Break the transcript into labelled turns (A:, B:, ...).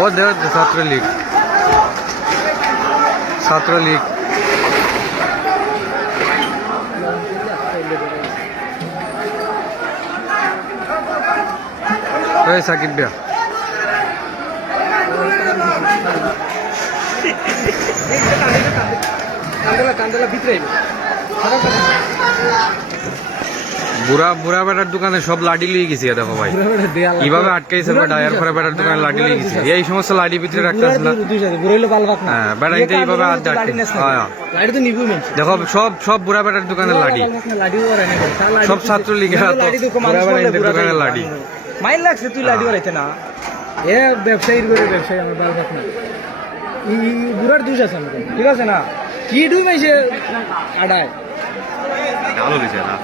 A: ও দেখ ছাত্রলীগ ছাত্রলীগ সাকিব বিয়া
B: কান্দলা কান্দলা ভিতরে
A: বুড়া বুড়া বেটার দোকানে সব লাডি লিয়ে গেছি দেখো ভাই। কীভাবে আটকাইছে বা ডায়ার করে বেটার দোকানে লাডি লিয়ে গেছি। এই সমস্ত লাডি ভিতরে না। হ্যাঁ বেটা ইতে এইভাবে আট আটকে হ্যাঁ। দেখো সব সব বুড়া বেটার দোকানে লাডি। সব ছাত্রলীগের হাতে বুড়া বেটা ইন্দের দোকানে লাডি।
B: মাইল লাগছে তুই লাডি ওরাইতে না। এ ব্যবসায়ীর করে ব্যবসায়ী আমার বাল না। বুড়ার দুষ আছে ঠিক আছে না? কি এসে আডায়।
A: ভালো না।